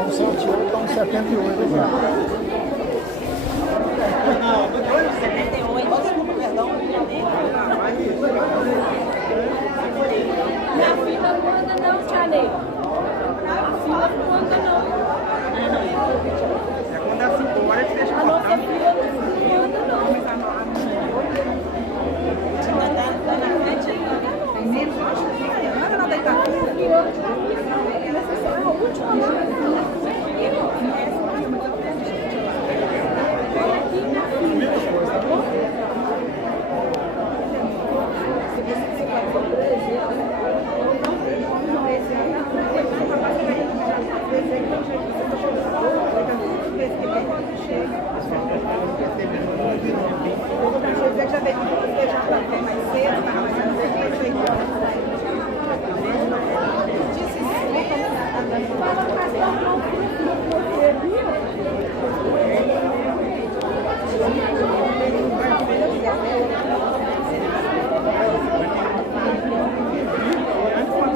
um 108 a um 78 já. Não, 78. Desculpa, perdão. Minha filha não anda não, tia Ney. A filha não anda não. É quando dá 5 horas que deixa A nossa cortando. filha não anda não. Tá na frente ainda. Tem menos, eu acho que nada na deitação. É a última Já veio você já vai mais cedo, tá mais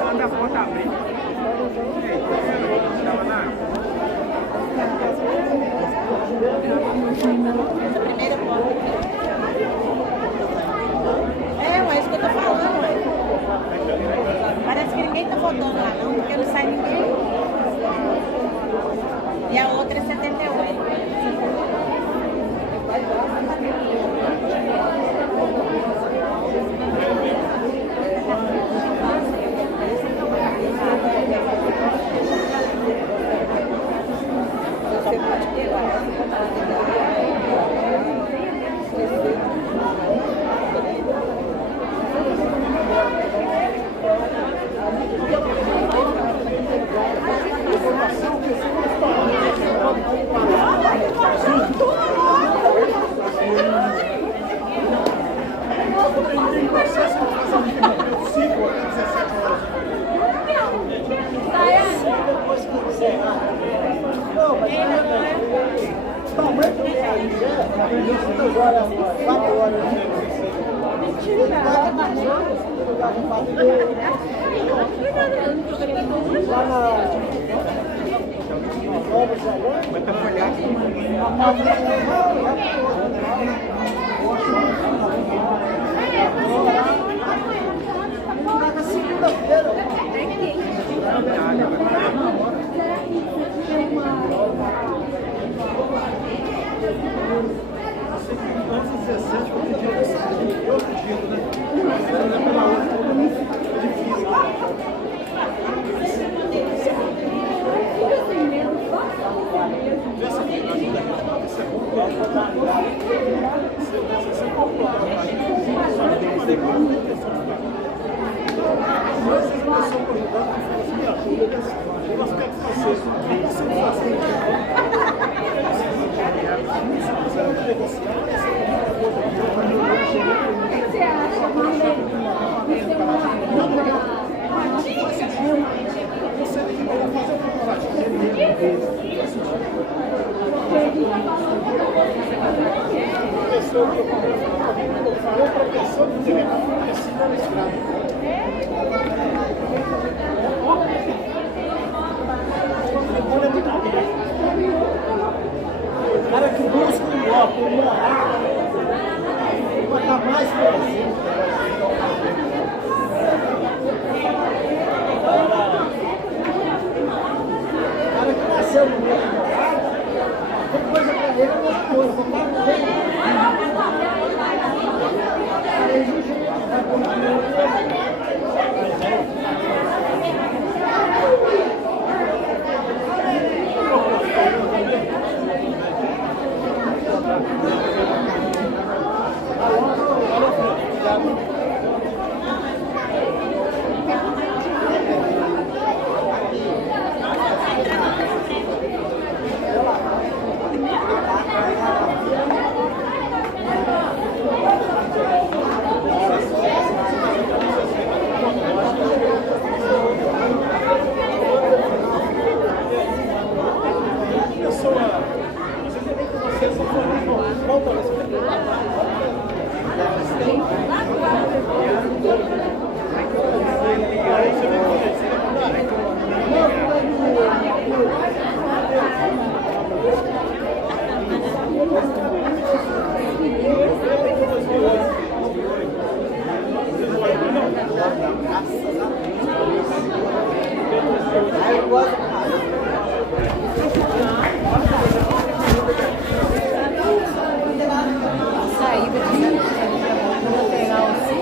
quando a porta abrir. Estava na Primeira porta. É isso que eu tô falando, ué. Parece que ninguém tá votando lá não, porque não sai ninguém. E a outra é 78. Cara que busca um bloco, morar, vai estar mais presente. Cara que nasceu no meio do morar, tem coisa pra ele, é uma coisa. Saída de lateral assim.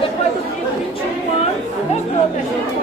Depois do 21 anos, voltou pra gente.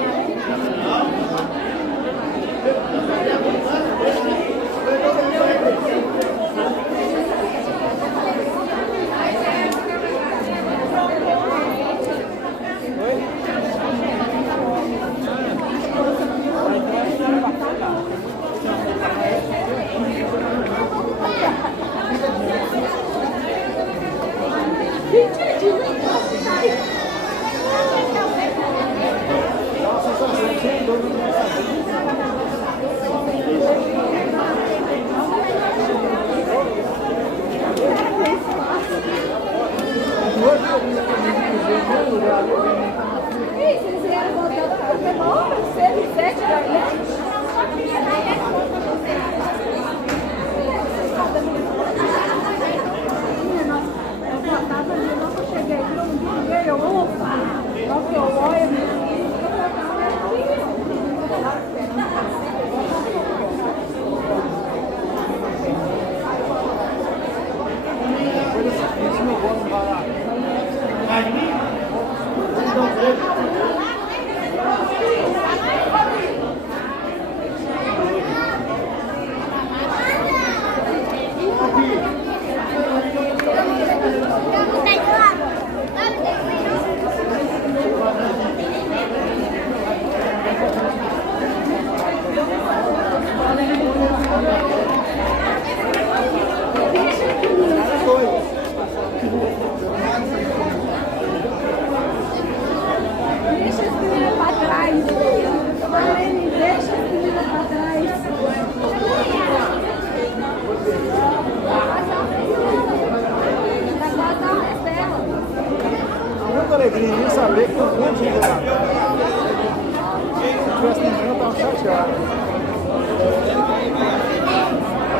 estão 7 horas.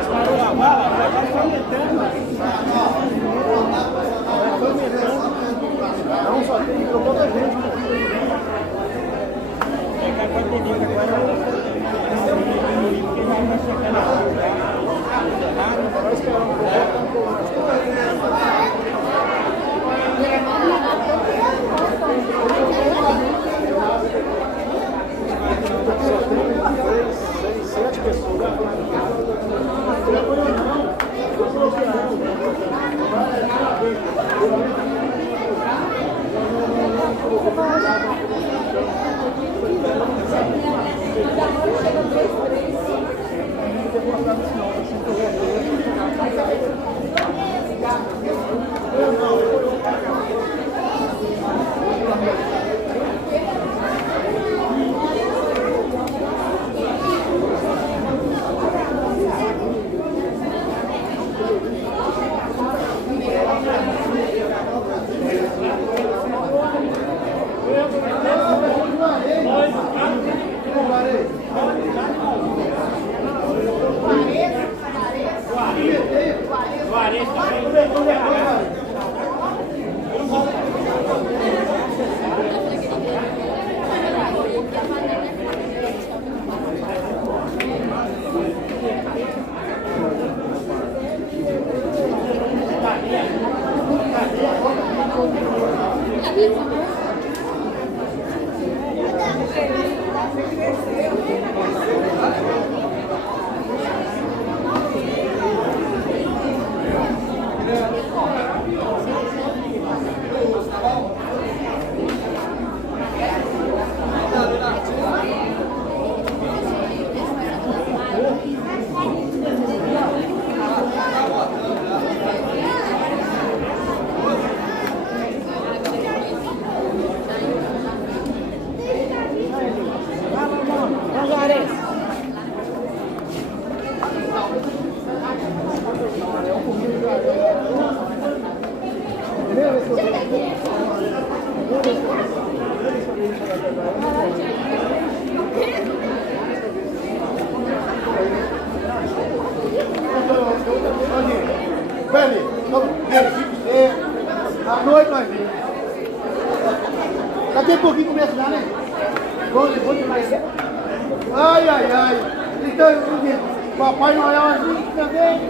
Parou a bala, vai fomentando. Vai fomentando. Não, só tem que pouca gente. É que a pandemia agora vai chegar na rua. Vai esperar um pouco. Sete pessoas. À noite nós vimos. Daqui a pouquinho começa lá, né? Bom demais. Ai, ai, ai. Então, Papai Noel, a gente também.